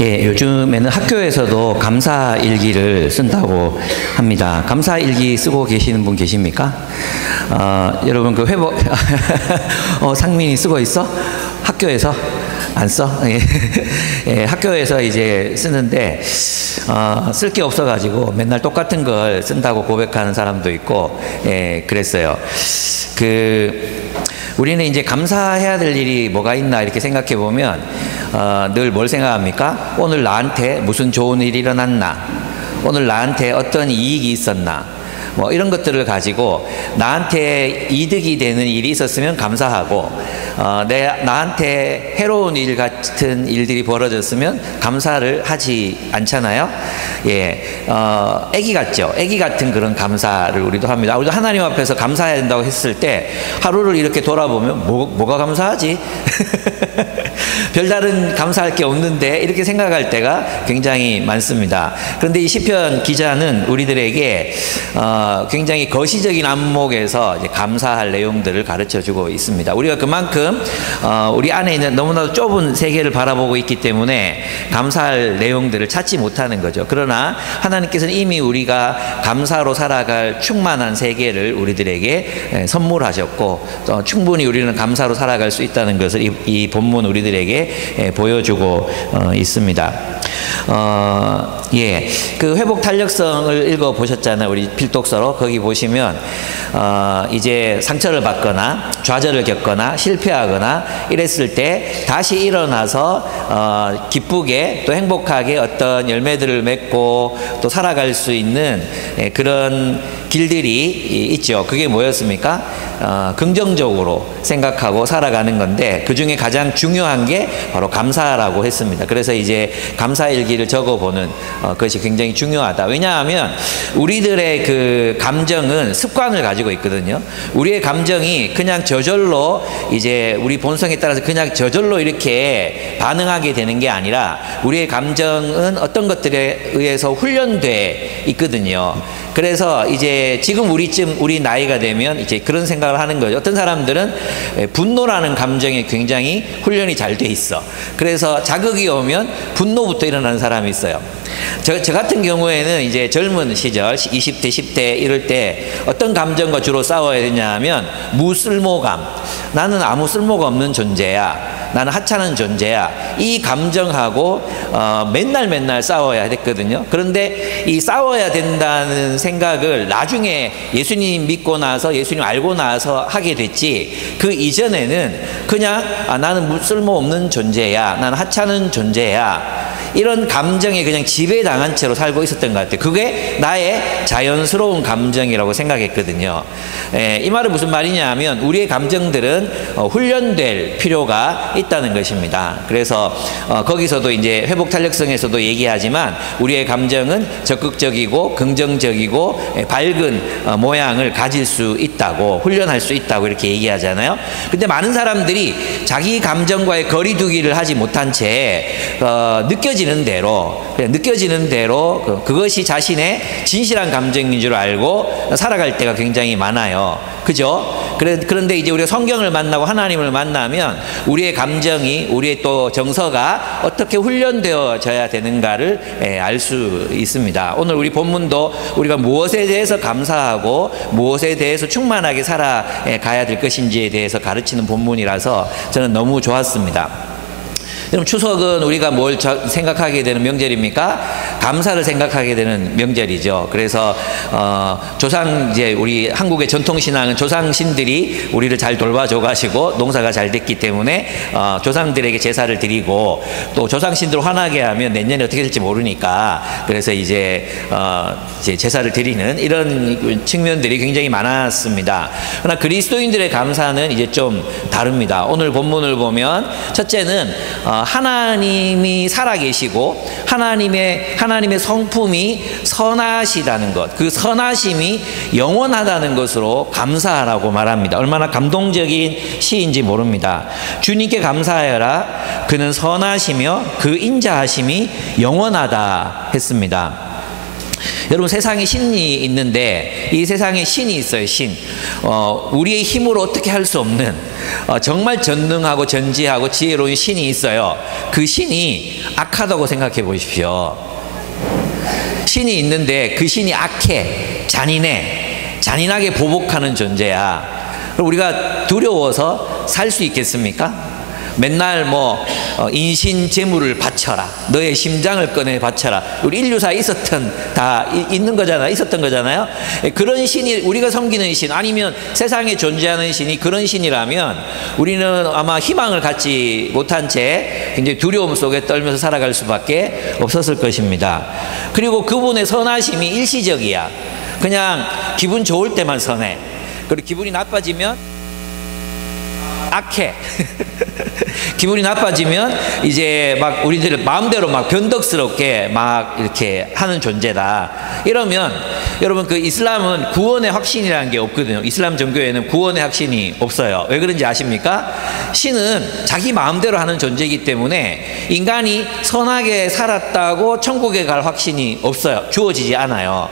예, 요즘에는 학교에서도 감사 일기를 쓴다고 합니다. 감사 일기 쓰고 계시는 분 계십니까? 여러분 그 회복 상민이 쓰고 있어? 학교에서 안 써? 예. 예, 학교에서 이제 쓰는데 쓸 게 없어가지고 맨날 똑같은 걸 쓴다고 고백하는 사람도 있고, 예, 그랬어요. 우리는 이제 감사해야 될 일이 뭐가 있나 이렇게 생각해 보면 늘 뭘 생각합니까? 오늘 나한테 무슨 좋은 일이 일어났나? 오늘 나한테 어떤 이익이 있었나? 뭐 이런 것들을 가지고 나한테 이득이 되는 일이 있었으면 감사하고, 나한테 해로운 일 같은 일들이 벌어졌으면 감사를 하지 않잖아요. 예, 애기 같죠. 애기 같은 그런 감사를 우리도 합니다. 우리도 하나님 앞에서 감사해야 된다고 했을 때 하루를 이렇게 돌아보면 뭐가 감사하지? 별다른 감사할 게 없는데 이렇게 생각할 때가 굉장히 많습니다. 그런데 이 시편 기자는 우리들에게 굉장히 거시적인 안목에서 이제 감사할 내용들을 가르쳐주고 있습니다. 우리가 그만큼 우리 안에 있는 너무나도 좁은 세계를 바라보고 있기 때문에 감사할 내용들을 찾지 못하는 거죠. 그러나 하나님께서는 이미 우리가 감사로 살아갈 충만한 세계를 우리들에게 선물하셨고, 충분히 우리는 감사로 살아갈 수 있다는 것을 이 본문 우리들에게 보여주고 있습니다. 예, 그 회복 탄력성을 읽어 보셨잖아요. 우리 필독서로. 거기 보시면 이제 상처를 받거나 좌절을 겪거나 실패하거나 이랬을 때 다시 일어나서 기쁘게 또 행복하게 어떤 열매들을 맺고 또 살아갈 수 있는 그런 길들이 있죠. 그게 뭐였습니까? 긍정적으로 생각하고 살아가는 건데, 그 중에 가장 중요한 게 바로 감사라고 했습니다. 그래서 이제 감사일기를 적어보는 것이 굉장히 중요하다. 왜냐하면 우리들의 그 감정은 습관을 가지고 있거든요. 우리의 감정이 그냥 저절로 이제 우리 본성에 따라서 그냥 저절로 이렇게 반응하게 되는 게 아니라 우리의 감정은 어떤 것들에 의해서 훈련돼 있거든요. 그래서 이제 지금 우리 나이가 되면 이제 그런 생각을 하는 거죠. 어떤 사람들은 분노라는 감정에 굉장히 훈련이 잘 돼 있어. 그래서 자극이 오면 분노부터 일어나는 사람이 있어요. 저 같은 경우에는 이제 젊은 시절 20대 10대 이럴 때 어떤 감정과 주로 싸워야 되냐 하면 무쓸모감, 나는 아무 쓸모가 없는 존재야, 나는 하찮은 존재야, 이 감정하고 맨날 싸워야 됐거든요. 그런데 이 싸워야 된다는 생각을 나중에 예수님 믿고 나서, 예수님 알고 나서 하게 됐지, 그 이전에는 그냥 나는 쓸모없는 존재야, 나는 하찮은 존재야, 이런 감정에 그냥 지배당한 채로 살고 있었던 것 같아요. 그게 나의 자연스러운 감정이라고 생각했거든요. 이 말은 무슨 말이냐 하면 우리의 감정들은 훈련될 필요가 있다는 것입니다. 그래서 거기서도 이제 회복 탄력성에서도 얘기하지만 우리의 감정은 적극적이고 긍정적이고 밝은 모양을 가질 수 있다고, 훈련할 수 있다고 이렇게 얘기하잖아요. 근데 많은 사람들이 자기 감정과의 거리두기를 하지 못한 채 느껴지는 대로 그것이 자신의 진실한 감정인 줄 알고 살아갈 때가 굉장히 많아요. 그죠? 그런데 이제 우리가 성경을 만나고 하나님을 만나면 우리의 감정이, 우리의 또 정서가 어떻게 훈련되어져야 되는가를 알 수 있습니다. 오늘 우리 본문도 우리가 무엇에 대해서 감사하고 무엇에 대해서 충만하게 살아가야 될 것인지에 대해서 가르치는 본문이라서 저는 너무 좋았습니다. 그럼 추석은 우리가 뭘 생각하게 되는 명절입니까? 감사를 생각하게 되는 명절이죠. 그래서 이제 우리 한국의 전통신앙은 조상신들이 우리를 잘 돌봐줘 가시고 농사가 잘 됐기 때문에 조상들에게 제사를 드리고, 또 조상신들 화나게 하면 내년에 어떻게 될지 모르니까 그래서 이제 제사를 드리는 이런 측면들이 굉장히 많았습니다. 그러나 그리스도인들의 감사는 이제 좀 다릅니다. 오늘 본문을 보면 첫째는 하나님이 살아계시고 하나님의 성품이 선하시다는 것, 그 선하심이 영원하다는 것으로 감사하라고 말합니다. 얼마나 감동적인 시인지 모릅니다. 주님께 감사하여라, 그는 선하시며 그 인자하심이 영원하다 했습니다. 여러분, 세상에 신이 있는데 이 세상에 신이 있어요. 신. 우리의 힘으로 어떻게 할 수 없는 정말 전능하고 전지하고 지혜로운 신이 있어요. 그 신이 악하다고 생각해 보십시오. 신이 있는데 그 신이 악해, 잔인해, 잔인하게 보복하는 존재야. 그럼 우리가 두려워서 살 수 있겠습니까? 맨날 인신 제물을 바쳐라, 너의 심장을 꺼내 바쳐라. 우리 인류사에 있었던 거잖아요. 그런 신이, 우리가 섬기는 신, 아니면 세상에 존재하는 신이 그런 신이라면 우리는 아마 희망을 갖지 못한 채 굉장히 두려움 속에 떨면서 살아갈 수밖에 없었을 것입니다. 그리고 그분의 선하심이 일시적이야. 그냥 기분 좋을 때만 선해. 그리고 기분이 나빠지면 악해. 기분이 나빠지면 이제 막 우리들 마음대로 막 변덕스럽게 막 이렇게 하는 존재다. 이러면 여러분, 그 이슬람은 구원의 확신이라는 게 없거든요. 이슬람 종교에는 구원의 확신이 없어요. 왜 그런지 아십니까? 신은 자기 마음대로 하는 존재이기 때문에 인간이 선하게 살았다고 천국에 갈 확신이 없어요. 주어지지 않아요.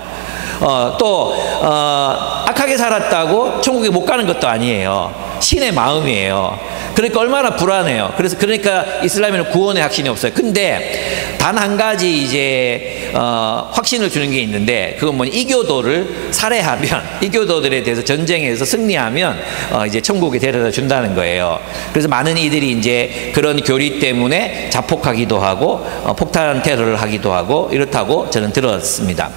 악하게 살았다고 천국에 못 가는 것도 아니에요. 신의 마음이에요. 그러니까 얼마나 불안해요. 그러니까 이슬람에는 구원의 확신이 없어요. 근데 단 한 가지 이제 확신을 주는 게 있는데, 그건 뭐냐, 이교도를 살해하면, 이교도들에 대해서 전쟁에서 승리하면 이제 천국에 데려다 준다는 거예요. 그래서 많은 이들이 이제 그런 교리 때문에 자폭하기도 하고 폭탄 테러를 하기도 하고 이렇다고 저는 들었습니다.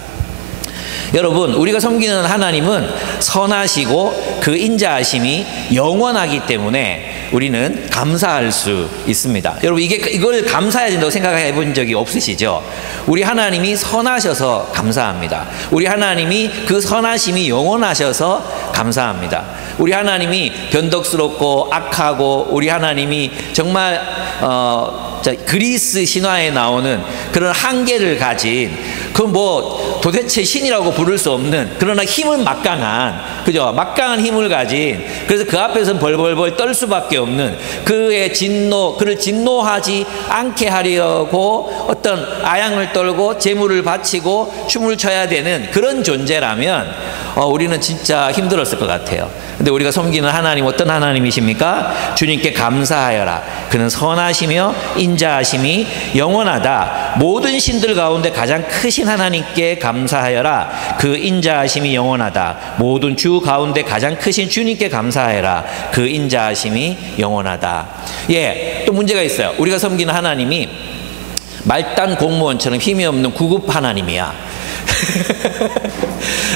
여러분, 우리가 섬기는 하나님은 선하시고 그 인자하심이 영원하기 때문에 우리는 감사할 수 있습니다. 여러분, 이걸 감사해야 된다고 생각해 본 적이 없으시죠? 우리 하나님이 선하셔서 감사합니다. 우리 하나님이 그 선하심이 영원하셔서 감사합니다. 우리 하나님이 변덕스럽고 악하고, 우리 하나님이 정말 그리스 신화에 나오는 그런 한계를 가진, 도대체 신이라고 부를 수 없는, 그러나 힘은 막강한, 그죠? 막강한 힘을 가진, 그래서 그 앞에서는 벌벌벌 떨 수밖에 없는 그의 그를 진노하지 않게 하려고 어떤 아양을 떨고 재물을 바치고 춤을 춰야 되는 그런 존재라면 우리는 진짜 힘들었을 것 같아요. 근데 우리가 섬기는 하나님, 어떤 하나님이십니까? 주님께 감사하여라. 그는 선하시며 인자하심이 영원하다. 모든 신들 가운데 가장 크신 하나님께 감사하여라. 그 인자하심이 영원하다. 모든 주 가운데 가장 크신 주님께 감사하여라. 그 인자하심이 영원하다. 또 문제가 있어요. 우리가 섬기는 하나님이 말단 공무원처럼 힘이 없는 구급 하나님이야.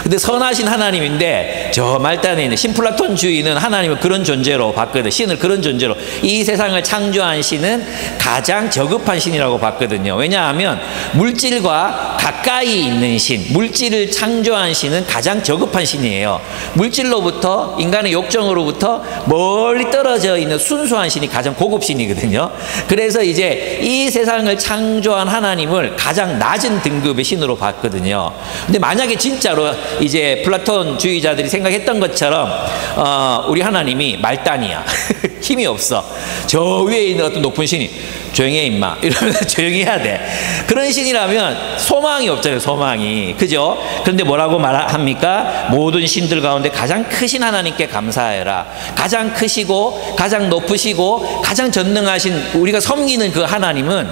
근데 선하신 하나님인데 저 말단에 있는 신플라톤주의는 하나님을 그런 존재로 봤거든. 신을 그런 존재로, 이 세상을 창조한 신은 가장 저급한 신이라고 봤거든요. 왜냐하면 물질과 가까이 있는 신, 물질을 창조한 신은 가장 저급한 신이에요. 물질로부터, 인간의 욕정으로부터 멀리 떨어져 있는 순수한 신이 가장 고급 신이거든요. 그래서 이제 이 세상을 창조한 하나님을 가장 낮은 등급의 신으로 봤거든요. 근데 만약에 진짜로 이제 플라톤주의자들이 생각했던 것처럼 우리 하나님이 말단이야. 힘이 없어. 저 위에 있는 어떤 높은 신이 조용히 해 임마 이러면서 조용히 해야 돼. 그런 신이라면 소망이 없잖아요. 소망이. 그죠? 그런데 뭐라고 말합니까? 모든 신들 가운데 가장 크신 하나님께 감사해라. 가장 크시고 가장 높으시고 가장 전능하신 우리가 섬기는 그 하나님은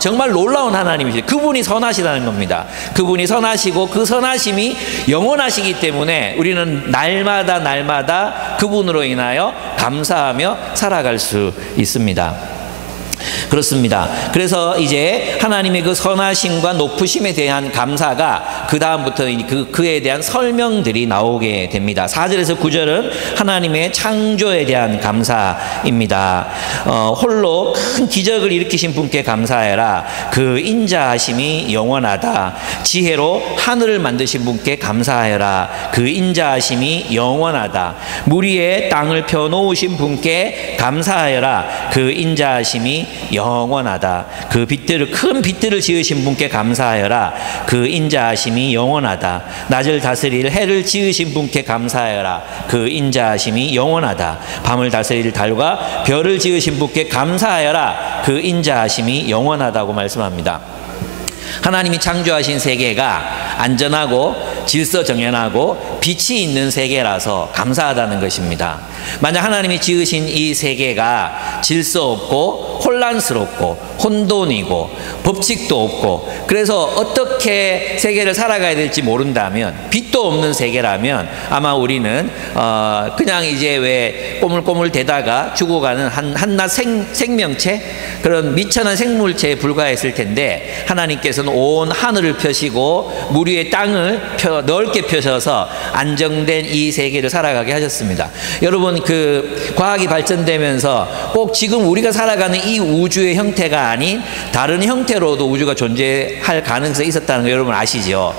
정말 놀라운 하나님이시죠. 그분이 선하시다는 겁니다. 그분이 선하시고 그 선하심이 영원하시기 때문에 우리는 날마다 그분으로 인하여 감사하며 살아갈 수 있습니다. 그렇습니다. 그래서 이제 하나님의 그 선하심과 높으심에 대한 감사가 그 다음부터 그에 대한 설명들이 나오게 됩니다. 4절에서 9절은 하나님의 창조에 대한 감사입니다. 홀로 큰 기적을 일으키신 분께 감사해라. 그 인자하심이 영원하다. 지혜로 하늘을 만드신 분께 감사해라. 그 인자하심이 영원하다. 물 위에 땅을 펴놓으신 분께 감사하여라. 그 인자하심이 영원하다. 그 큰 빛들을 지으신 분께 감사하여라. 그 인자하심이 영원하다. 낮을 다스릴 해를 지으신 분께 감사하여라. 그 인자하심이 영원하다. 밤을 다스릴 달과 별을 지으신 분께 감사하여라. 그 인자하심이 영원하다고 말씀합니다. 하나님이 창조하신 세계가 안전하고 질서정연하고 빛이 있는 세계라서 감사하다는 것입니다. 만약 하나님이 지으신 이 세계가 질서 없고 혼란스럽고 혼돈이고 법칙도 없고 그래서 어떻게 세계를 살아가야 될지 모른다면, 빛도 없는 세계라면 아마 우리는 그냥 이제 왜 꼬물꼬물 대다가 죽어가는 한낱 생명체, 그런 미천한 생물체에 불과했을 텐데, 하나님께서는 온 하늘을 펴시고 물 위에 땅을 넓게 펴셔서 안정된 이 세계를 살아가게 하셨습니다. 여러분, 그 과학이 발전되면서 꼭 지금 우리가 살아가는 이 우주의 형태가 아닌 다른 형태로도 우주가 존재할 가능성이 있었다는 거 여러분 아시죠?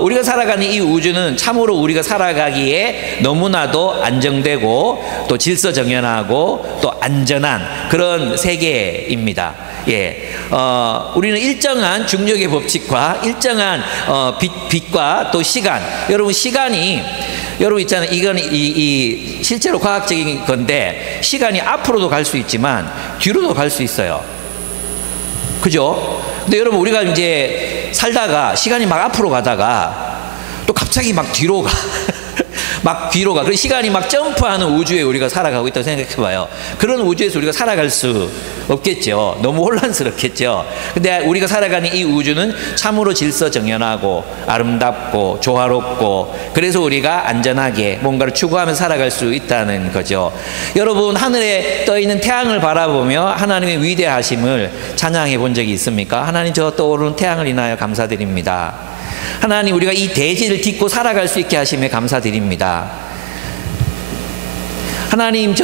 우리가 살아가는 이 우주는 참으로 우리가 살아가기에 너무나도 안정되고 또 질서정연하고 또 안전한 그런 세계입니다. 예, 우리는 일정한 중력의 법칙과 일정한 빛과 또 시간, 여러분 시간이, 여러분 있잖아요. 이건 이 실제로 과학적인 건데, 시간이 앞으로도 갈 수 있지만 뒤로도 갈 수 있어요. 그죠? 근데 여러분, 우리가 이제 살다가 시간이 막 앞으로 가다가 또 갑자기 막 뒤로 가. 막 뒤로 가. 그 시간이 막 점프하는 우주에 우리가 살아가고 있다고 생각해 봐요. 그런 우주에서 우리가 살아갈 수 없겠죠. 너무 혼란스럽겠죠. 근데 우리가 살아가는 이 우주는 참으로 질서정연하고 아름답고 조화롭고, 그래서 우리가 안전하게 뭔가를 추구하면서 살아갈 수 있다는 거죠. 여러분, 하늘에 떠 있는 태양을 바라보며 하나님의 위대하심을 찬양해 본 적이 있습니까? 하나님, 저 떠오르는 태양을 인하여 감사드립니다. 하나님, 우리가 이 대지를 딛고 살아갈 수 있게 하심에 감사드립니다. 하나님,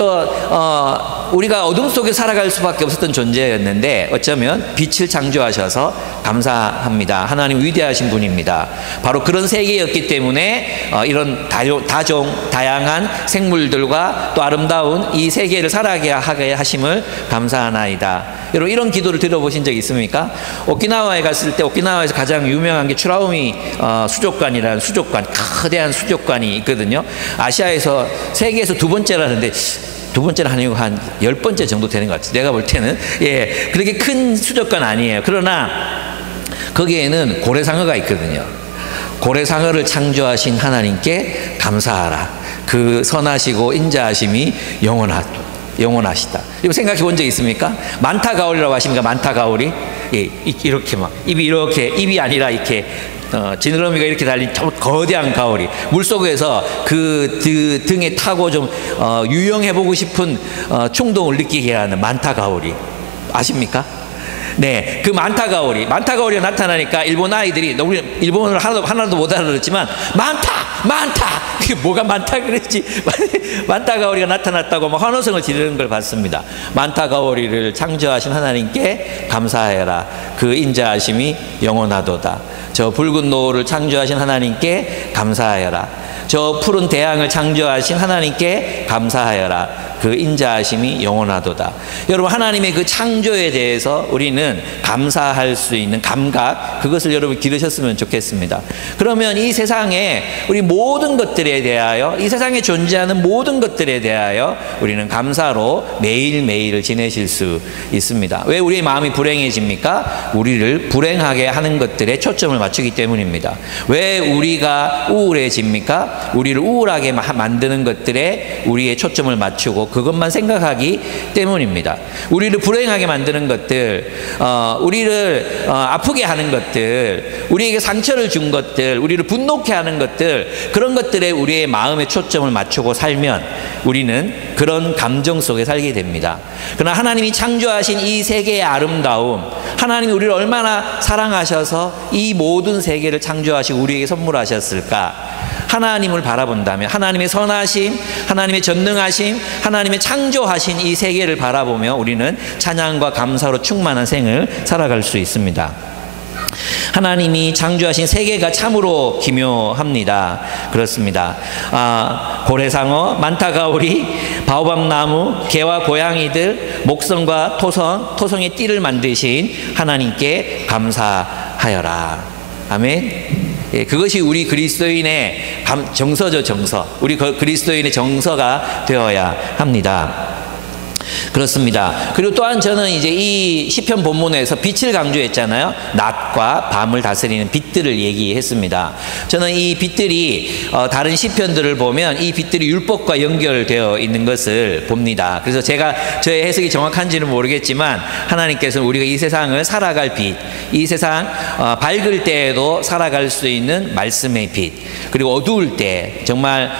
우리가 어둠 속에 살아갈 수밖에 없었던 존재였는데 어쩌면 빛을 창조하셔서 감사합니다. 하나님 위대하신 분입니다. 바로 그런 세계였기 때문에 이런 다양한 생물들과 또 아름다운 이 세계를 살아가게 하심을 감사하나이다. 여러분, 이런 기도를 들어보신 적 있습니까? 오키나와에 갔을 때 오키나와에서 가장 유명한 게 추라우미 수족관이라는 수족관, 거대한 수족관이 있거든요. 아시아에서, 세계에서 두 번째라는데, 두 번째는 아니고 한 10번째 정도 되는 것 같아요. 내가 볼 때는. 예, 그렇게 큰 수족관 아니에요. 그러나 거기에는 고래상어가 있거든요. 고래상어를 창조하신 하나님께 감사하라. 그 선하시고 인자하심이 영원하시다. 이거 생각해 본 적 있습니까? 만타가오리라고 하십니까? 만타가오리? 예, 이렇게 막 입이 아니라 이렇게 지느러미가 이렇게 달린 거대한 가오리, 물속에서 그 등에 타고 좀 유영해보고 싶은 충동을 느끼게 하는 만타가오리 아십니까? 네, 그 만타가오리가 나타나니까 일본 아이들이, 우리 일본어를 하나도 못 알아들었지만 많다 이게 뭐가 많다 그랬지. 만타가오리가 나타났다고 막 환호성을 지르는 걸 봤습니다. 만타가오리를 창조하신 하나님께 감사해라. 그 인자하심이 영원하도다. 저 붉은 노을을 창조하신 하나님께 감사하여라. 저 푸른 대양을 창조하신 하나님께 감사하여라. 그 인자하심이 영원하도다. 여러분, 하나님의 그 창조에 대해서 우리는 감사할 수 있는 감각, 그것을 여러분 기르셨으면 좋겠습니다. 그러면 이 세상에 우리 모든 것들에 대하여, 이 세상에 존재하는 모든 것들에 대하여 우리는 감사로 매일매일을 지내실 수 있습니다. 왜 우리의 마음이 불행해집니까? 우리를 불행하게 하는 것들에 초점을 맞추기 때문입니다. 왜 우리가 우울해집니까? 우리를 우울하게 만드는 것들에 우리의 초점을 맞추고 그것만 생각하기 때문입니다. 우리를 불행하게 만드는 것들, 우리를 아프게 하는 것들, 우리에게 상처를 준 것들, 우리를 분노케 하는 것들, 그런 것들에 우리의 마음의 초점을 맞추고 살면 우리는 그런 감정 속에 살게 됩니다. 그러나 하나님이 창조하신 이 세계의 아름다움, 하나님이 우리를 얼마나 사랑하셔서 이 모든 세계를 창조하시고 우리에게 선물하셨을까? 하나님을 바라본다면, 하나님의 선하심, 하나님의 전능하심, 하나님의 창조하신 이 세계를 바라보며 우리는 찬양과 감사로 충만한 생을 살아갈 수 있습니다. 하나님이 창조하신 세계가 참으로 기묘합니다. 그렇습니다. 고래상어, 만타가오리, 바오밥나무, 개와 고양이들, 목성과 토성의 띠를 만드신 하나님께 감사하여라. 아멘. 예, 그것이 우리 그리스도인의 정서죠, 정서. 우리 그리스도인의 정서가 되어야 합니다. 그렇습니다. 그리고 또한 저는 이제 이 시편 본문에서 빛을 강조했잖아요. 낮과 밤을 다스리는 빛들을 얘기했습니다. 저는 이 빛들이 다른 시편들을 보면 이 빛들이 율법과 연결되어 있는 것을 봅니다. 그래서 제가 저의 해석이 정확한지는 모르겠지만 하나님께서는 우리가 이 세상을 살아갈 빛, 이 세상 밝을 때에도 살아갈 수 있는 말씀의 빛, 그리고 어두울 때 정말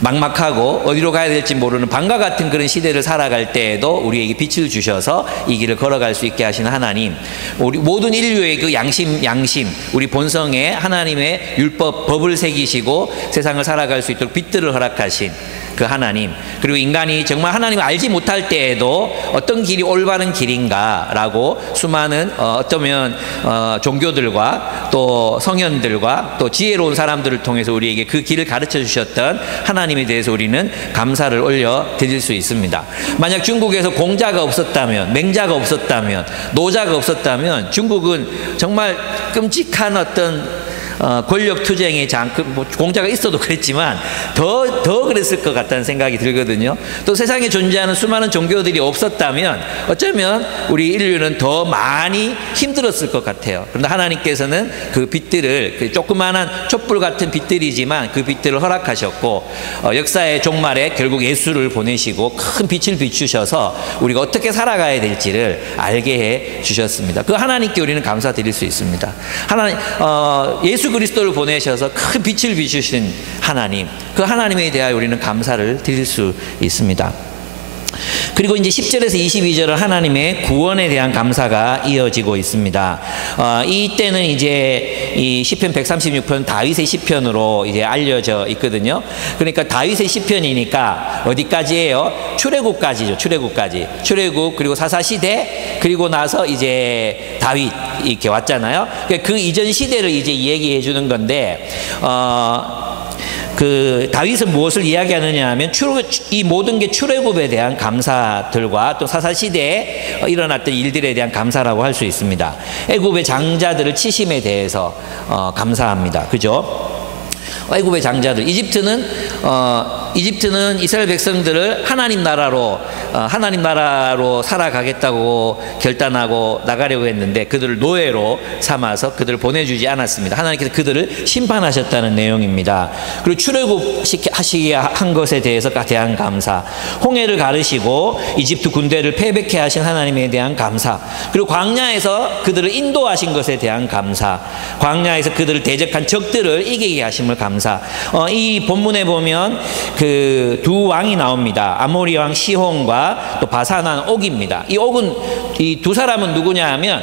막막하고 어디로 가야 될지 모르는 밤과 같은 그런 시대를 살아갈 때에도 우리에게 빛을 주셔서 이 길을 걸어갈 수 있게 하시는 하나님, 우리 모든 인류의 그 양심 우리 본성에 하나님의 율법 법을 새기시고 세상을 살아갈 수 있도록 빛들을 허락하신 그 하나님, 그리고 인간이 정말 하나님을 알지 못할 때에도 어떤 길이 올바른 길인가라고 수많은 어쩌면 종교들과 또 성현들과 또 지혜로운 사람들을 통해서 우리에게 그 길을 가르쳐 주셨던 하나님에 대해서 우리는 감사를 올려 드릴 수 있습니다. 만약 중국에서 공자가 없었다면, 맹자가 없었다면, 노자가 없었다면 중국은 정말 끔찍한 어떤 권력 투쟁의 뭐 공자가 있어도 그랬지만 더 그랬을 것 같다는 생각이 들거든요. 또 세상에 존재하는 수많은 종교들이 없었다면 어쩌면 우리 인류는 더 많이 힘들었을 것 같아요. 그런데 하나님께서는 그 빛들을, 그 조그마한 촛불 같은 빛들이지만 그 빛들을 허락하셨고 역사의 종말에 결국 예수를 보내시고 큰 빛을 비추셔서 우리가 어떻게 살아가야 될지를 알게 해 주셨습니다. 그 하나님께 우리는 감사드릴 수 있습니다. 하나님, 예수 그리스도를 보내셔서 큰 빛을 비추신 하나님, 그 하나님에 대하여 우리는 감사를 드릴 수 있습니다. 그리고 이제 10절에서 22절은 하나님의 구원에 대한 감사가 이어지고 있습니다. 이때는 이제 이 시편 136편 다윗의 시편으로 이제 알려져 있거든요. 그러니까 다윗의 시편이니까 어디까지예요? 출애굽까지죠. 출애굽 그리고 사사시대, 그리고 나서 이제 다윗 이렇게 왔잖아요. 그 이전 시대를 이제 얘기해 주는 건데 그 다윗은 무엇을 이야기하느냐 하면 이 모든 게 출애굽에 대한 감사들과 또 사사시대에 일어났던 일들에 대한 감사라고 할 수 있습니다. 애굽의 장자들을 치심에 대해서 감사합니다. 그죠? 애굽의 장자들, 이집트는 이스라엘 백성들을 하나님 나라로 살아가겠다고 결단하고 나가려고 했는데 그들을 노예로 삼아서 그들을 보내주지 않았습니다. 하나님께서 그들을 심판하셨다는 내용입니다. 그리고 출애굽하시게 한 것에 대해서 대한 감사, 홍해를 가르시고 이집트 군대를 패배케 하신 하나님에 대한 감사, 그리고 광야에서 그들을 인도하신 것에 대한 감사, 광야에서 그들을 대적한 적들을 이기게 하심을 감사. 이 본문에 보면 그 두 왕이 나옵니다. 아모리 왕 시혼과 또 바산 왕 옥입니다. 이 옥은, 이 두 사람은 누구냐 하면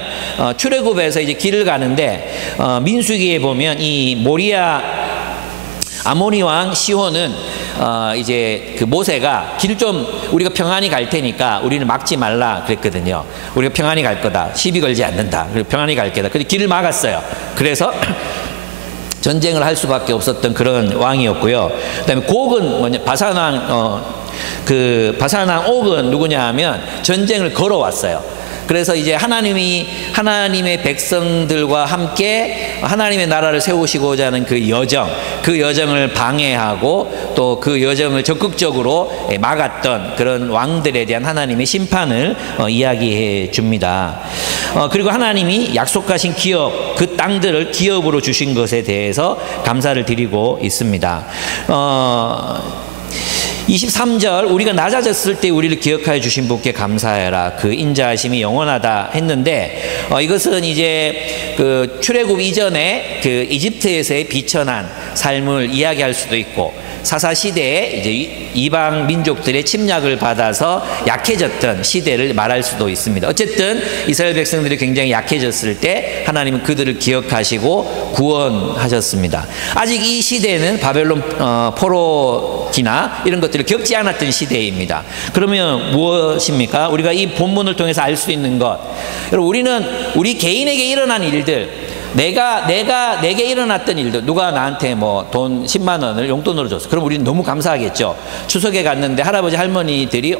출애굽에서 이제 길을 가는데 민수기에 보면 이 아모리 왕 시혼은 이제 그 모세가 길 좀 우리가 평안히 갈 테니까 우리는 막지 말라 그랬거든요. 우리가 평안히 갈 거다, 시비 걸지 않는다, 그리고 평안히 갈 거다. 근데 길을 막았어요. 그래서 전쟁을 할 수밖에 없었던 그런 왕이었고요. 그다음에 곡은 뭐냐, 바산왕 옥은 누구냐 하면 전쟁을 걸어왔어요. 그래서 이제 하나님의 백성들과 함께 하나님의 나라를 세우시고자 하는 그 여정을 방해하고 또 그 여정을 적극적으로 막았던 그런 왕들에 대한 하나님의 심판을 이야기해 줍니다. 그리고 하나님이 약속하신 기업, 그 땅들을 기업으로 주신 것에 대해서 감사를 드리고 있습니다. 23절, 우리가 낮아졌을 때 우리를 기억하여 주신 분께 감사해라, 그 인자하심이 영원하다 했는데 이것은 이제 그 출애굽 이전에 그 이집트에서의 비천한 삶을 이야기할 수도 있고, 사사시대에 이제 이방 민족들의 침략을 받아서 약해졌던 시대를 말할 수도 있습니다. 어쨌든 이스라엘 백성들이 굉장히 약해졌을 때 하나님은 그들을 기억하시고 구원하셨습니다. 아직 이 시대는 바벨론 포로기나 이런 것들을 겪지 않았던 시대입니다. 그러면 무엇입니까? 우리가 이 본문을 통해서 알 수 있는 것, 여러분, 우리 개인에게 일어난 일들, 내게 일어났던 일들, 누가 나한테 뭐 돈 10만 원을 용돈으로 줬어. 그럼 우리는 너무 감사하겠죠. 추석에 갔는데 할아버지 할머니들이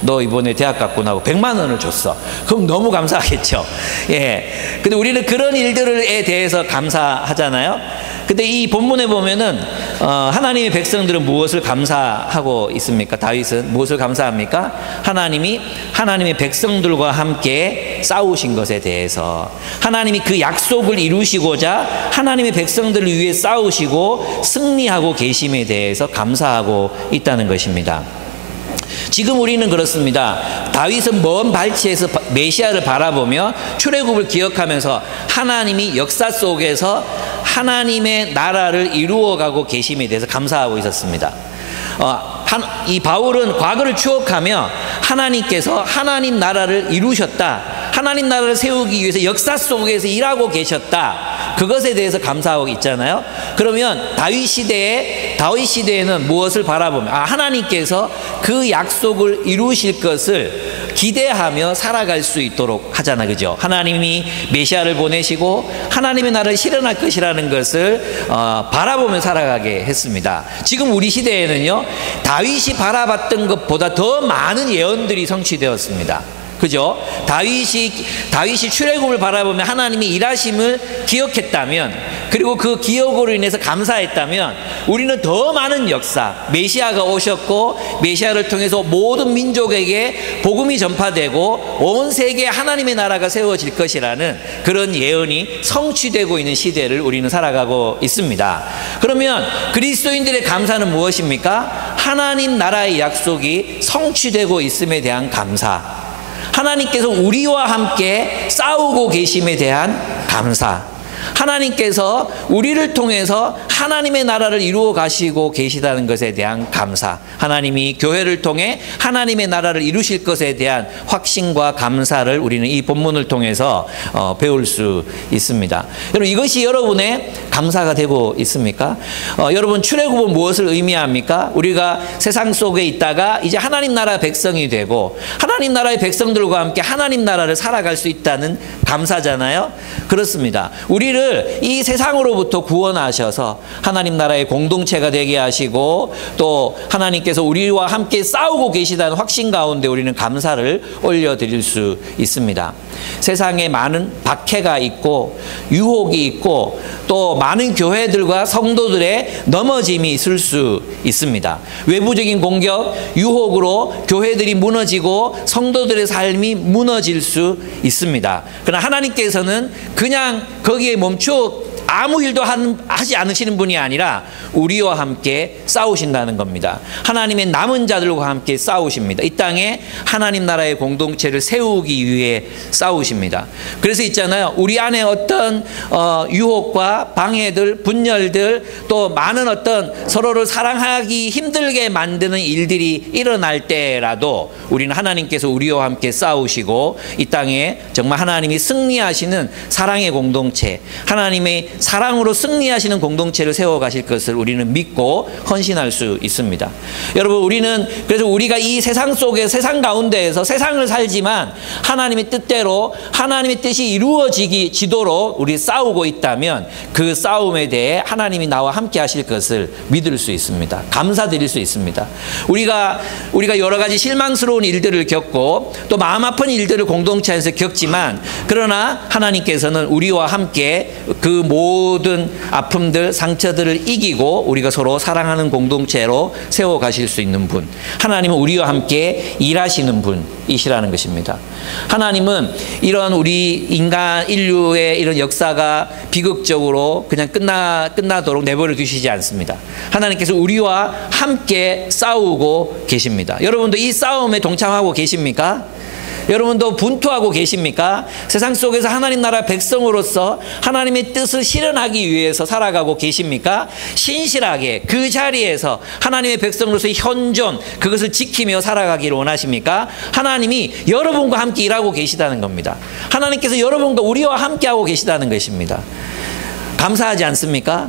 너 이번에 대학 갔구나 하고 100만 원을 줬어. 그럼 너무 감사하겠죠. 예. 근데 우리는 그런 일들에 대해서 감사하잖아요. 근데 이 본문에 보면은 하나님의 백성들은 무엇을 감사하고 있습니까? 다윗은 무엇을 감사합니까? 하나님이 하나님의 백성들과 함께 싸우신 것에 대해서, 하나님이 그 약속을 이루시고자 하나님의 백성들을 위해 싸우시고 승리하고 계심에 대해서 감사하고 있다는 것입니다. 지금 우리는 그렇습니다. 다윗은 먼 발치에서 메시아를 바라보며 출애굽을 기억하면서 하나님이 역사 속에서 하나님의 나라를 이루어가고 계심에 대해서 감사하고 있었습니다. 이 바울은 과거를 추억하며 하나님께서 하나님 나라를 이루셨다, 하나님 나라를 세우기 위해서 역사 속에서 일하고 계셨다, 그것에 대해서 감사하고 있잖아요. 그러면 다윗 시대에는 무엇을 바라보며 하나님께서 그 약속을 이루실 것을 기대하며 살아갈 수 있도록 하잖아, 그죠? 하나님이 메시아를 보내시고 하나님의 나라를 실현할 것이라는 것을 바라보며 살아가게 했습니다. 지금 우리 시대에는요, 다윗이 바라봤던 것보다 더 많은 예언들이 성취되었습니다. 그죠? 다윗이 출애굽을 바라보며 하나님이 일하심을 기억했다면, 그리고 그 기억으로 인해서 감사했다면, 우리는 더 많은 역사, 메시아가 오셨고 메시아를 통해서 모든 민족에게 복음이 전파되고 온 세계에 하나님의 나라가 세워질 것이라는 그런 예언이 성취되고 있는 시대를 우리는 살아가고 있습니다. 그러면 그리스도인들의 감사는 무엇입니까? 하나님 나라의 약속이 성취되고 있음에 대한 감사, 하나님께서 우리와 함께 싸우고 계심에 대한 감사, 하나님께서 우리를 통해서 하나님의 나라를 이루어 가시고 계시다는 것에 대한 감사, 하나님이 교회를 통해 하나님의 나라를 이루실 것에 대한 확신과 감사를 우리는 이 본문을 통해서 배울 수 있습니다. 여러분, 이것이 여러분의 감사가 되고 있습니까? 여러분, 출애굽은 무엇을 의미합니까? 우리가 세상 속에 있다가 이제 하나님 나라 백성이 되고 하나님 나라의 백성들과 함께 하나님 나라를 살아갈 수 있다는 감사잖아요. 그렇습니다. 우리를 이 세상으로부터 구원하셔서 하나님 나라의 공동체가 되게 하시고 또 하나님께서 우리와 함께 싸우고 계시다는 확신 가운데 우리는 감사를 올려드릴 수 있습니다. 세상에 많은 박해가 있고 유혹이 있고 또 많은 교회들과 성도들의 넘어짐이 있을 수 있습니다. 외부적인 공격, 유혹으로 교회들이 무너지고 성도들의 삶이 무너질 수 있습니다. 그러나 하나님께서는 그냥 거기에 멈춰 아무 일도 하지 않으시는 분이 아니라 우리와 함께 싸우신다는 겁니다. 하나님의 남은 자들과 함께 싸우십니다. 이 땅에 하나님 나라의 공동체를 세우기 위해 싸우십니다. 그래서 있잖아요, 우리 안에 어떤 유혹과 방해들, 분열들, 또 많은 어떤 서로를 사랑하기 힘들게 만드는 일들이 일어날 때라도 우리는 하나님께서 우리와 함께 싸우시고 이 땅에 정말 하나님이 승리하시는 사랑의 공동체, 하나님의 사랑으로 승리하시는 공동체를 세워가실 것을 우리는 믿고 헌신할 수 있습니다. 여러분, 그래서 우리가 이 세상 속에, 세상 가운데에서 세상을 살지만 하나님의 뜻대로 하나님의 뜻이 이루어지도록 우리 싸우고 있다면 그 싸움에 대해 하나님이 나와 함께 하실 것을 믿을 수 있습니다. 감사드릴 수 있습니다. 우리가 여러 가지 실망스러운 일들을 겪고 또 마음 아픈 일들을 공동체 안에서 겪지만, 그러나 하나님께서는 우리와 함께 그 모든 아픔들, 상처들을 이기고 우리가 서로 사랑하는 공동체로 세워가실 수 있는 분, 하나님은 우리와 함께 일하시는 분이시라는 것입니다. 하나님은 이런 우리 인류의 이런 역사가 비극적으로 그냥 끝나도록 내버려 두시지 않습니다. 하나님께서 우리와 함께 싸우고 계십니다. 여러분도 이 싸움에 동참하고 계십니까? 여러분도 분투하고 계십니까? 세상 속에서 하나님 나라 백성으로서 하나님의 뜻을 실현하기 위해서 살아가고 계십니까? 신실하게 그 자리에서 하나님의 백성으로서 현존, 그것을 지키며 살아가기를 원하십니까? 하나님이 여러분과 함께 일하고 계시다는 겁니다. 하나님께서 여러분과 우리와 함께하고 계시다는 것입니다. 감사하지 않습니까?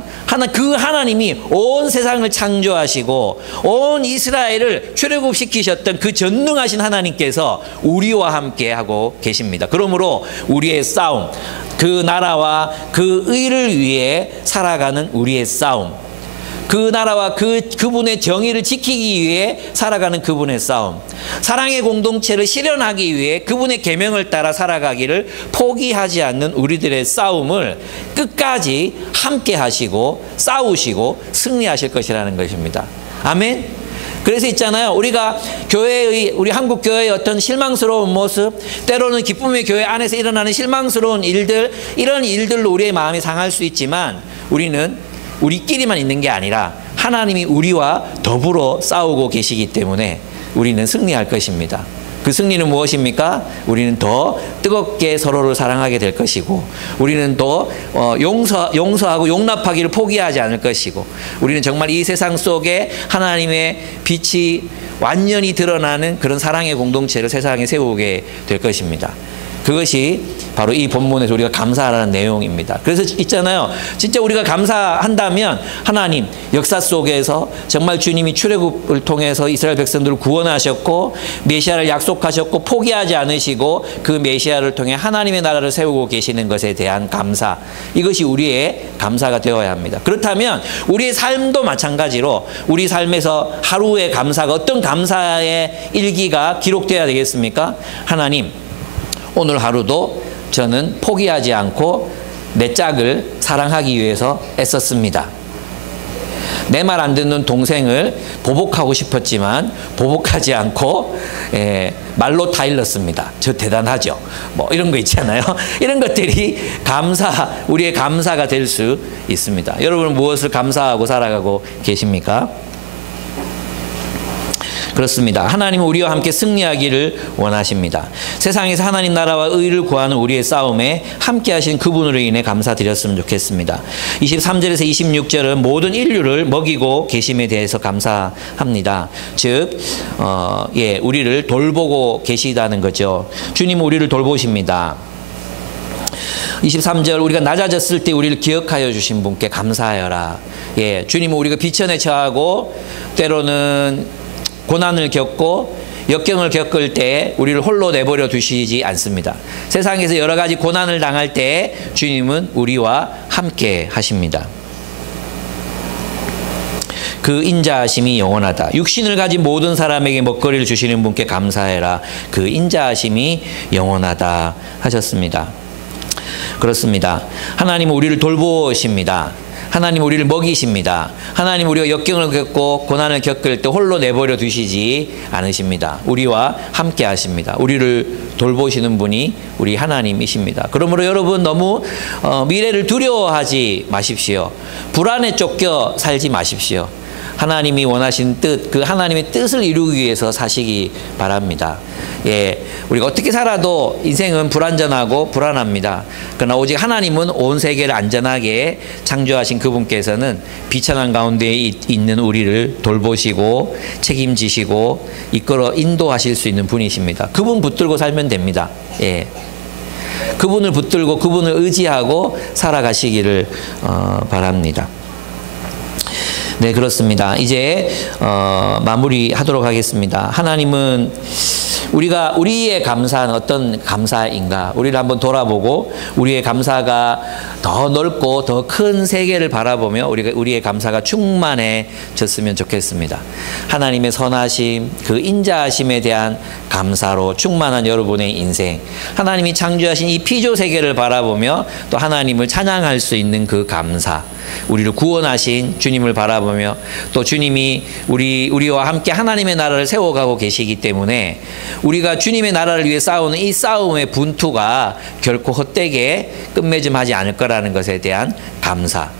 그 하나님이 온 세상을 창조하시고 온 이스라엘을 출애굽시키셨던 그 전능하신 하나님께서 우리와 함께 하고 계십니다. 그러므로 우리의 싸움, 그 나라와 그 의를 위해 살아가는 우리의 싸움, 그 나라와 그분의 정의를 지키기 위해 살아가는 그분의 싸움, 사랑의 공동체를 실현하기 위해 그분의 계명을 따라 살아가기를 포기하지 않는 우리들의 싸움을 끝까지 함께 하시고 싸우시고 승리하실 것이라는 것입니다. 아멘. 그래서 있잖아요. 우리가 우리 한국 교회의 어떤 실망스러운 모습, 때로는 기쁨의 교회 안에서 일어나는 실망스러운 일들, 이런 일들로 우리의 마음이 상할 수 있지만 우리는 우리끼리만 있는 게 아니라 하나님이 우리와 더불어 싸우고 계시기 때문에 우리는 승리할 것입니다. 그 승리는 무엇입니까? 우리는 더 뜨겁게 서로를 사랑하게 될 것이고, 우리는 더 용서하고 용납하기를 포기하지 않을 것이고, 우리는 정말 이 세상 속에 하나님의 빛이 완전히 드러나는 그런 사랑의 공동체를 세상에 세우게 될 것입니다. 그것이 바로 이 본문에서 우리가 감사하라는 내용입니다. 그래서 있잖아요. 진짜 우리가 감사한다면 하나님 역사 속에서 정말 주님이 출애굽을 통해서 이스라엘 백성들을 구원하셨고 메시아를 약속하셨고 포기하지 않으시고 그 메시아를 통해 하나님의 나라를 세우고 계시는 것에 대한 감사, 이것이 우리의 감사가 되어야 합니다. 그렇다면 우리의 삶도 마찬가지로 우리 삶에서 하루의 감사가 어떤 감사의 일기가 기록되어야 되겠습니까? 하나님, 오늘 하루도 저는 포기하지 않고 내 짝을 사랑하기 위해서 애썼습니다. 내 말 안 듣는 동생을 보복하고 싶었지만 보복하지 않고 말로 타일렀습니다. 저 대단하죠. 뭐 이런 거 있잖아요. 이런 것들이 우리의 감사가 될 수 있습니다. 여러분은 무엇을 감사하고 살아가고 계십니까? 그렇습니다. 하나님은 우리와 함께 승리하기를 원하십니다. 세상에서 하나님 나라와 의를 구하는 우리의 싸움에 함께 하신 그분으로 인해 감사드렸으면 좋겠습니다. 23절에서 26절은 모든 인류를 먹이고 계심에 대해서 감사합니다. 즉 우리를 돌보고 계시다는 거죠. 주님은 우리를 돌보십니다. 23절, 우리가 낮아졌을 때 우리를 기억하여 주신 분께 감사하여라. 주님은 우리가 비천에 처하고 때로는 고난을 겪고 역경을 겪을 때 우리를 홀로 내버려 두시지 않습니다. 세상에서 여러 가지 고난을 당할 때 주님은 우리와 함께 하십니다. 그 인자하심이 영원하다. 육신을 가진 모든 사람에게 먹거리를 주시는 분께 감사해라. 그 인자하심이 영원하다 하셨습니다. 그렇습니다. 하나님은 우리를 돌보십니다. 하나님 우리를 먹이십니다. 하나님 우리가 역경을 겪고 고난을 겪을 때 홀로 내버려 두시지 않으십니다. 우리와 함께 하십니다. 우리를 돌보시는 분이 우리 하나님이십니다. 그러므로 여러분 너무 미래를 두려워하지 마십시오. 불안에 쫓겨 살지 마십시오. 하나님이 원하신 뜻, 그 하나님의 뜻을 이루기 위해서 사시기 바랍니다. 우리가 어떻게 살아도 인생은 불안전하고 불안합니다. 그러나 오직 하나님은 온 세계를 안전하게 창조하신 그분께서는 비천한 가운데 있는 우리를 돌보시고 책임지시고 이끌어 인도하실 수 있는 분이십니다. 그분 붙들고 살면 됩니다. 그분을 붙들고 그분을 의지하고 살아가시기를 바랍니다. 네, 그렇습니다. 이제 마무리하도록 하겠습니다. 하나님은 우리의 감사는 어떤 감사인가? 우리를 한번 돌아보고 우리의 감사가 더 넓고 더 큰 세계를 바라보며 우리의 감사가 충만해졌으면 좋겠습니다. 하나님의 선하심, 그 인자하심에 대한 감사로 충만한 여러분의 인생, 하나님이 창조하신 이 피조 세계를 바라보며 또 하나님을 찬양할 수 있는 그 감사, 우리를 구원하신 주님을 바라보며 또 주님이 우리와 함께 하나님의 나라를 세워가고 계시기 때문에 우리가 주님의 나라를 위해 싸우는 이 싸움의 분투가 결코 헛되게 끝맺음하지 않을 거라는 것에 대한 감사,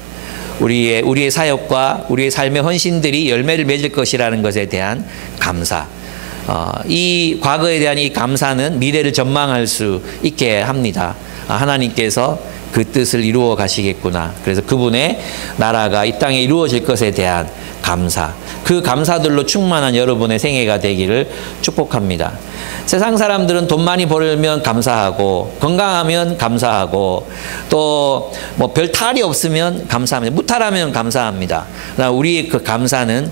우리의 사역과 우리의 삶의 헌신들이 열매를 맺을 것이라는 것에 대한 감사, 이 과거에 대한 이 감사는 미래를 전망할 수 있게 합니다. 하나님께서 그 뜻을 이루어 가시겠구나. 그래서 그분의 나라가 이 땅에 이루어질 것에 대한 감사, 그 감사들로 충만한 여러분의 생애가 되기를 축복합니다. 세상 사람들은 돈 많이 벌면 감사하고 건강하면 감사하고 또 뭐 별 탈이 없으면 감사합니다. 무탈하면 감사합니다. 그러나 우리의 그 감사는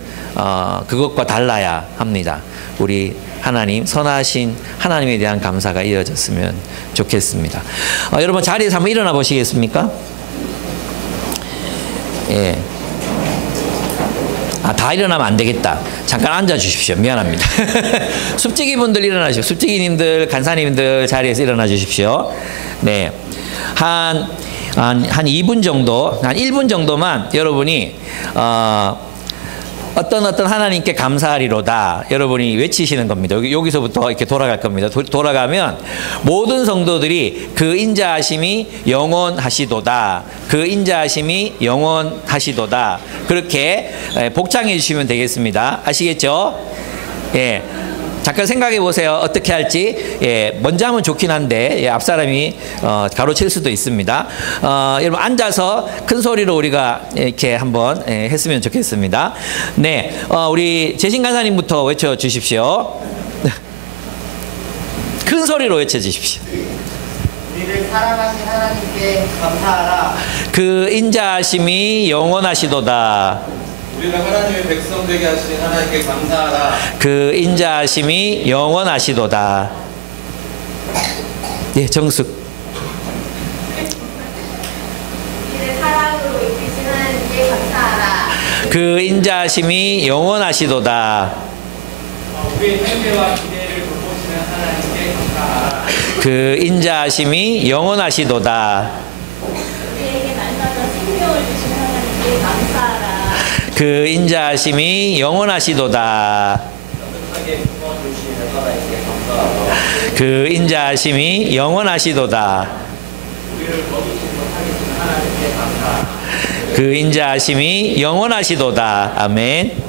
그것과 달라야 합니다. 우리 하나님, 선하신 하나님에 대한 감사가 이어졌으면 좋겠습니다. 여러분 자리에서 한번 일어나 보시겠습니까? 다 일어나면 안 되겠다. 잠깐 앉아 주십시오. 미안합니다. 숲지기 분들 일어나십시오. 숲지기님들, 간사님들 자리에서 일어나 주십시오. 네. 한 2분 정도, 한 1분 정도만 여러분이, 어떤 하나님께 감사하리로다 여러분이 외치시는 겁니다. 여기서부터 이렇게 돌아갈 겁니다. 돌아가면 모든 성도들이 그 인자하심이 영원하시도다. 그 인자하심이 영원하시도다. 그렇게 복창해 주시면 되겠습니다. 아시겠죠? 예. 잠깐 생각해 보세요. 어떻게 할지. 예, 먼저 하면 좋긴 한데, 예, 앞사람이 가로챌 수도 있습니다. 여러분 앉아서 큰 소리로 우리가 이렇게 한번 했으면 좋겠습니다. 네, 우리 재신 간사님부터 외쳐 주십시오. 큰 소리로 외쳐 주십시오. 우리를 사랑하신 하나님께 감사하라. 그 인자하심이 영원하시도다. 우리가 하나님의 백성 되게 하신 하나님께 감사하라. 그 인자하심이 영원하시도다. 예, 정숙. 우리를 사랑으로 이끄신 하나님께 감사하라. 그 인자하심이 영원하시도다. 우리의 현재와 기대를 돌보시는 하나님께 감사하라. 그 인자하심이 영원하시도다. 우리에게 만나서 생명을 주신 하나님께 감사하라. 그 인자하심이 영원하시도다. 그 인자하심이 영원하시도다. 그 인자하심이 영원하시도다. 아멘.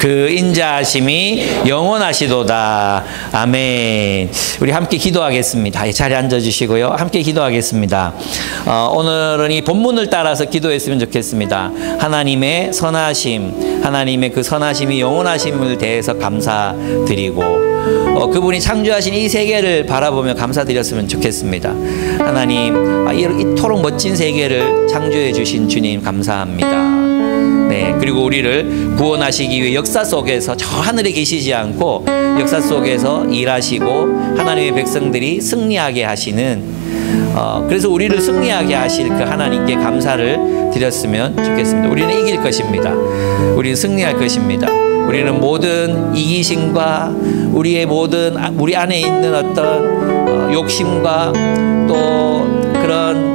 그 인자하심이 영원하시도다. 아멘. 우리 함께 기도하겠습니다. 자리에 앉아주시고요. 함께 기도하겠습니다. 오늘은 이 본문을 따라서 기도했으면 좋겠습니다. 하나님의 선하심, 하나님의 그 선하심이 영원하심을 대해서 감사드리고, 그분이 창조하신 이 세계를 바라보며 감사드렸으면 좋겠습니다. 하나님, 이토록 멋진 세계를 창조해 주신 주님 감사합니다. 네, 그리고 우리를 구원하시기 위해 역사 속에서 저 하늘에 계시지 않고 역사 속에서 일하시고 하나님의 백성들이 승리하게 하시는, 그래서 우리를 승리하게 하실 그 하나님께 감사를 드렸으면 좋겠습니다. 우리는 이길 것입니다. 우리는 승리할 것입니다. 우리는 모든 이기심과 우리 안에 있는 어떤 욕심과 또 그런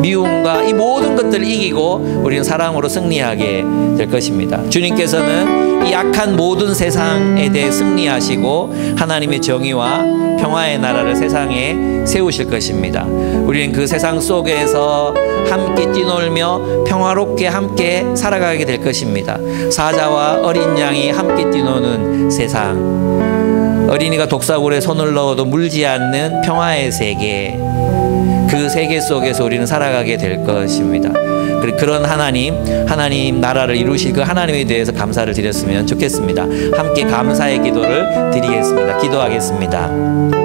미움과 이 모든 것들을 이기고 우리는 사랑으로 승리하게 될 것입니다. 주님께서는 이 약한 모든 세상에 대해 승리하시고 하나님의 정의와 평화의 나라를 세상에 세우실 것입니다. 우리는 그 세상 속에서 함께 뛰놀며 평화롭게 함께 살아가게 될 것입니다. 사자와 어린 양이 함께 뛰노는 세상, 어린이가 독사굴에 손을 넣어도 물지 않는 평화의 세계, 그 세계 속에서 우리는 살아가게 될 것입니다. 그런 하나님 나라를 이루실 그 하나님에 대해서 감사를 드렸으면 좋겠습니다. 함께 감사의 기도를 드리겠습니다. 기도하겠습니다.